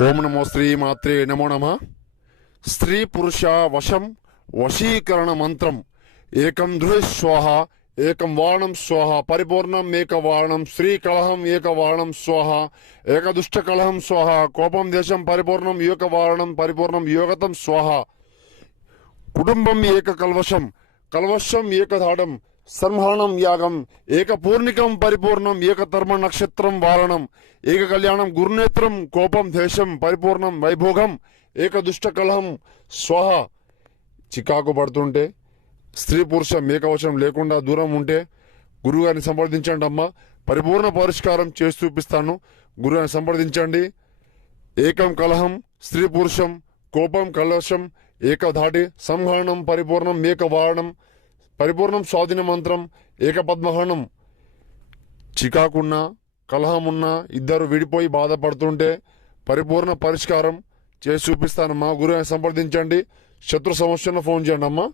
ఓం నమో శ్రీ మాత్రే నమో నమ. స్త్రీ పురుష వశం వశీకరణ మంత్రం. ఏకం దృహ స్వాహ ఏకం వాణం స్వాహ పరిపూర్ణం ఏక వాణం శ్రీకలహం ఏక వాణం స్వాహ ఏకదుష్ట కలహం స్వాహ కోపం దేశం పరిపూర్ణం ఏక వారణం పరిపూర్ణం యోగతం స్వాహ. కుటుంబం ఏక కల్వశం కల్వశం ఏకధాడం సంహరణం యాగం ఏక పూర్ణికం పరిపూర్ణం ఏకధర్మ నక్షత్రం వారణం ఏక కళ్యాణం గురునేత్రం కోపం దేశం పరిపూర్ణం వైభోగం ఏక దుష్ట కలహం స్వాహ. చికాకు పడుతుంటే స్త్రీ పురుష మేకవచనం లేకుండా దూరం ఉంటే గురుగారిని సంప్రదించండి అమ్మా. పరిపూర్ణ పరిష్కారం చేసి చూపిస్తాను. గురుగారిని సంప్రదించండి. ఏకం కలహం స్త్రీ పురుషం కోపం కలవశం ఏకధాటి సంహరణం పరిపూర్ణం ఏక వారణం పరిపూర్ణం స్వాధీన మంత్రం ఏక పద్మహరణం. చికాకున్నా కలహమున్నా ఇద్దరు విడిపోయి బాధపడుతుంటే పరిపూర్ణ పరిష్కారం చేసి చూపిస్తానమ్మా. గురువుని సంప్రదించండి. శత్రు సమస్యను ఫోన్ చేయండి అమ్మా.